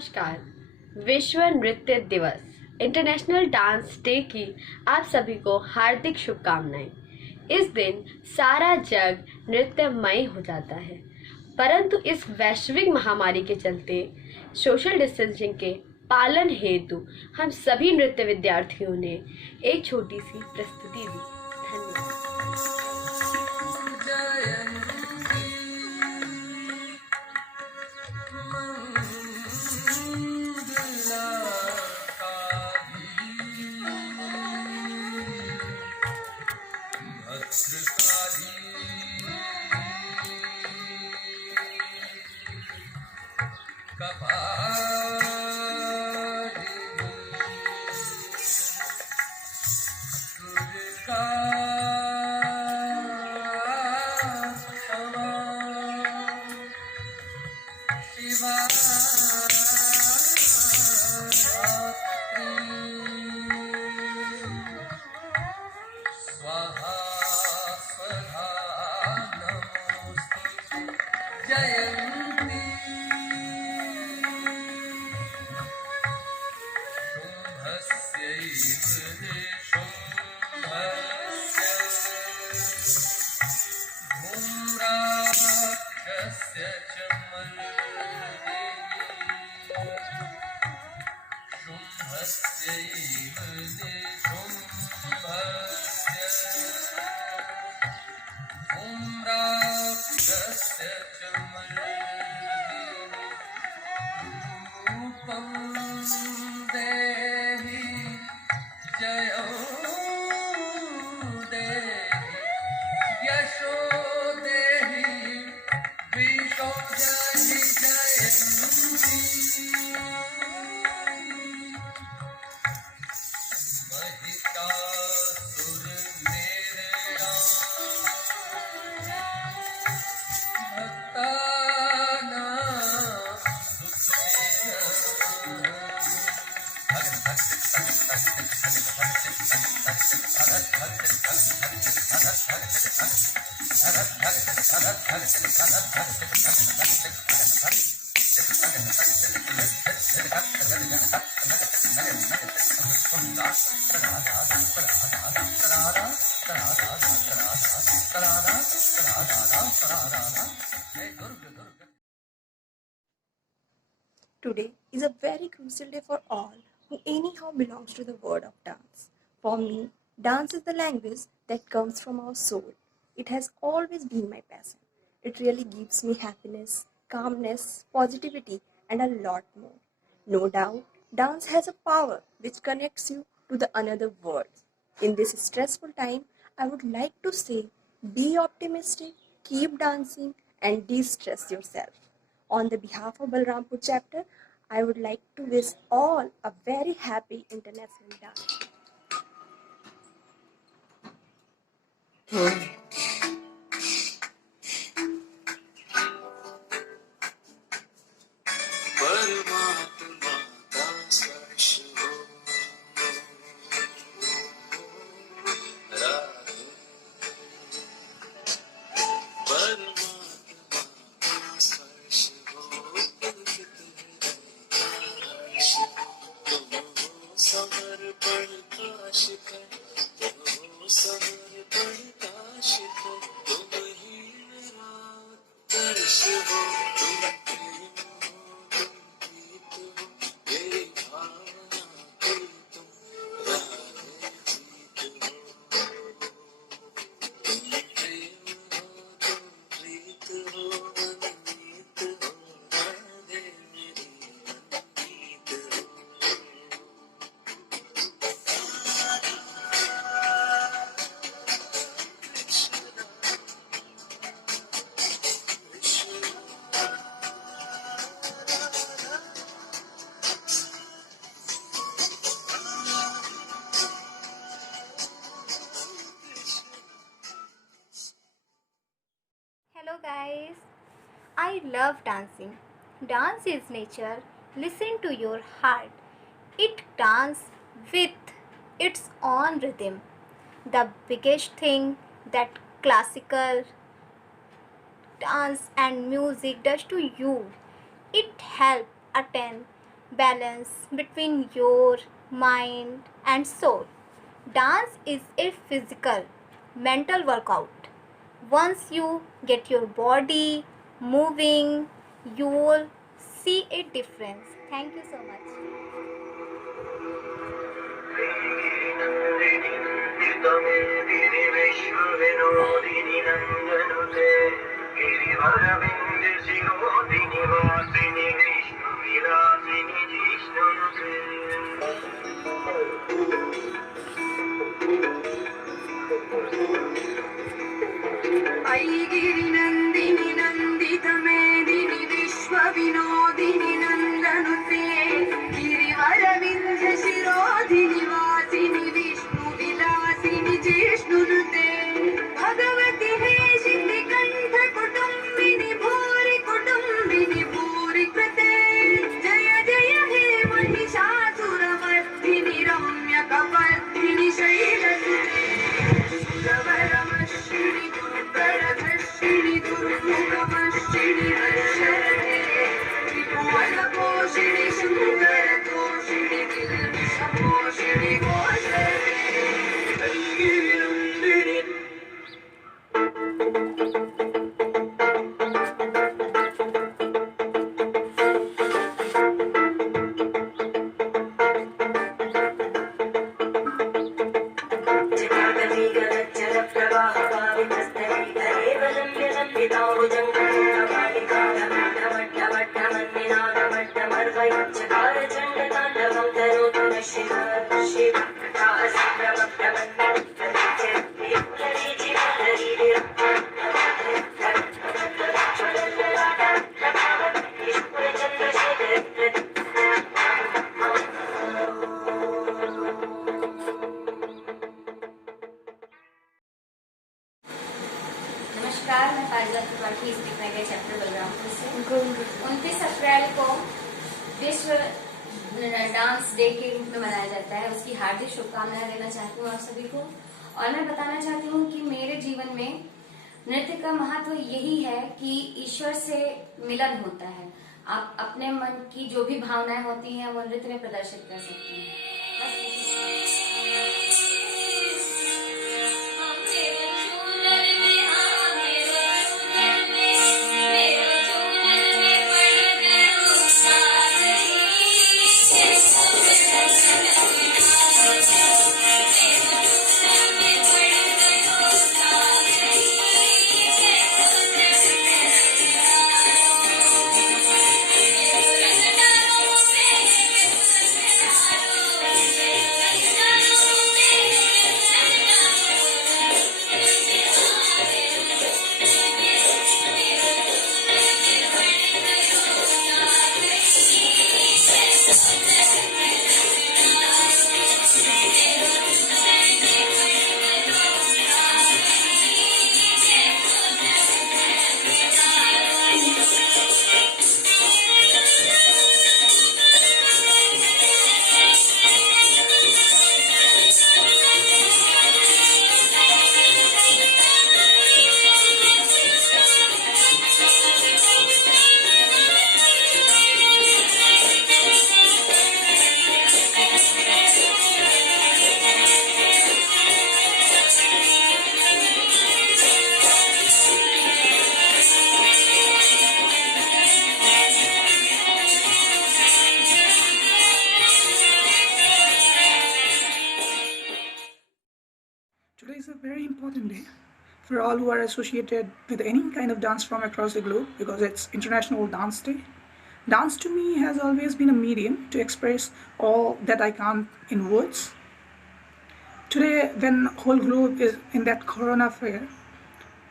नमस्कार। विश्व नृत्य दिवस इंटरनेशनल डांस डे की आप सभी को हार्दिक शुभकामनाएं। इस दिन सारा जग नृत्यमय हो जाता है, परंतु इस वैश्विक महामारी के चलते सोशल डिस्टेंसिंग के पालन हेतु हम सभी नृत्य विद्यार्थियों ने एक छोटी सी प्रस्तुति दी। धन्यवाद। Today is a very crucial day for all who anyhow belongs to the world of dance. For me, dance is the language that comes from our soul. It has always been my passion. It really gives me happiness, calmness, positivity, and a lot more. No doubt, dance has a power which connects you to the another world. In this stressful time, I would like to say be optimistic, keep dancing, and de stress yourself. On the behalf of Balrampur chapter, I would like to wish all a very happy International Dance. परमात्मा का स्पर्श हो, राधे। परमात्मा का स्पर्श हो, पुलकित हृदय का हर्ष हो। तुम हो समर्पण का शिखर, तुम हो समर्पण का शिखर। तुम ही मेरा उत्कर्ष हो, तुम प्रेम हो, तुम प्रीत हो, मेरी भावना की तुम राधे जीत हो। तुम प्रेम हो, तुम प्रीत हो, मनमीत हो, राधे मेरी मनमीत हो। Hello guys, I love dancing. Dance is nature. Listen to your heart. It dances with its own rhythm. The biggest thing that classical dance and music does to you, it helps attain balance between your mind and soul. Dance is a physical, mental workout. Once you get your body moving, you will see a difference. Thank you so much. नन्दितमेदिनि विश्वविनोदिनि नन्दनुते गिरिवरविन्द शिरोदिनि वासिनि विष्णुविलासिनि जिष्णुनुते ऐगिरिनन्दिनि नन्दितमेदिनि विश्वविनोदिनि नन्दनुते गिरिवरविन्ध्यशिरोधिनि वासिनि विष्णुविलासिनि जिष्णुनुते भगवति हेशितिकण्ठकुटुम्बिनि भूरि कुटुम्बिनि भूरि कृते जय जय हे महिषासुरमर्दिनि रम्यकपर्दिनि शैलसुते सुरवरमर्शिनि दुर्धरधर्षिणि दुर्मुखमर्शिनि वर्षरते त्रिभुवनपोषिणि सुन्दरतोषिणि किल्बिषपोषिणि घोषरते ऐगिरिनन्दिनि नमस्कार, मैं पारिजात Tripathi speak नगर chapter Balrampur से। 29 अप्रैल को विश्व डांस डे के रूप में मनाया जाता है। उसकी हार्दिक शुभकामनाएं देना चाहती हूँ आप सभी को। और मैं बताना चाहती हूँ कि मेरे जीवन में नृत्य का महत्व यही है कि ईश्वर से मिलन होता है। आप अपने मन की जो भी भावनाएं होती हैं वो नृत्य में प्रदर्शित कर सकती हैं। Today is a very important day for all who are associated with any kind of dance from across the globe because it's International Dance Day. Dance to me has always been a medium to express all that I can't in words. Today, when whole globe is in that corona fair,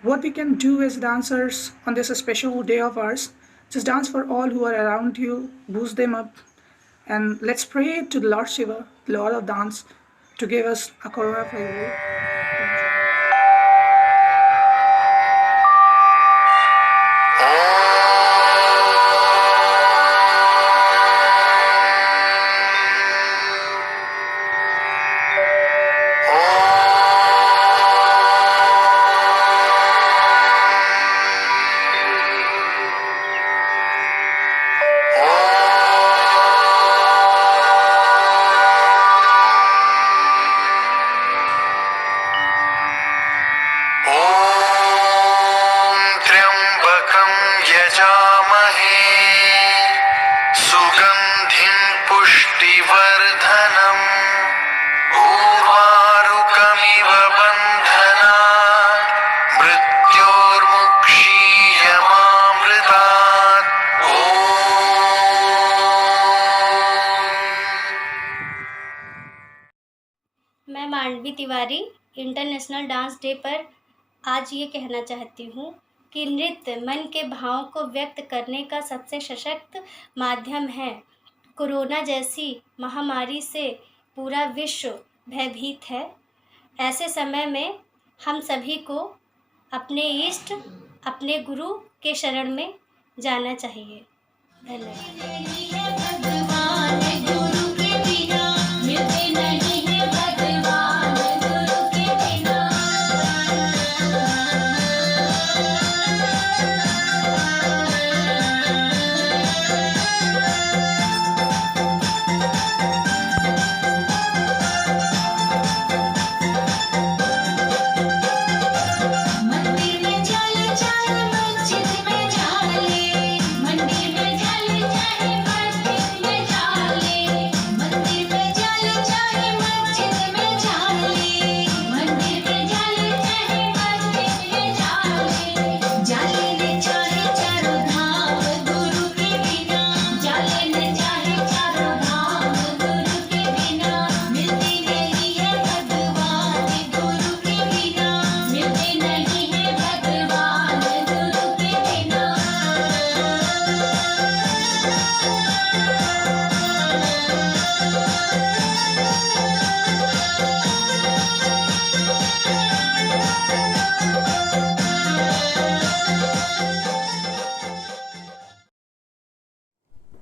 what we can do as dancers on this special day of ours, just dance for all who are around you, boost them up, and let's pray to the Lord Shiva, the Lord of Dance, to give us a corona-free world. Madhavi Tiwari international dance day पर आज ये कहना चाहती हूँ कि नृत्य मन के भावों को व्यक्त करने का सबसे सशक्त माध्यम है। कोरोना जैसी महामारी से पूरा विश्व भयभीत है। ऐसे समय में हम सभी को अपने इष्ट, अपने गुरु के शरण में जाना चाहिए। धन्यवाद।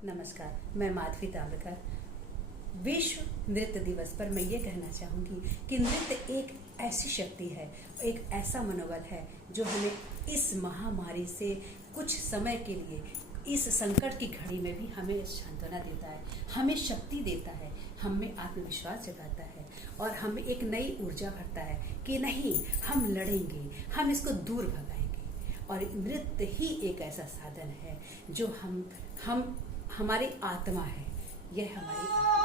नमस्कार, मैं माधवी ताम्रकर। विश्व नृत्य दिवस पर मैं ये कहना चाहूँगी कि नृत्य एक ऐसी शक्ति है, एक ऐसा मनोबल है जो हमें इस महामारी से कुछ समय के लिए, इस संकट की घड़ी में भी हमें सांत्वना देता है, हमें शक्ति देता है, हमें आत्मविश्वास जगाता है और हमें एक नई ऊर्जा भरता है कि नहीं, हम लड़ेंगे, हम इसको दूर भगाएंगे। और नृत्य ही एक ऐसा साधन है जो हमारी आत्मा है, यह हमारी आत्मा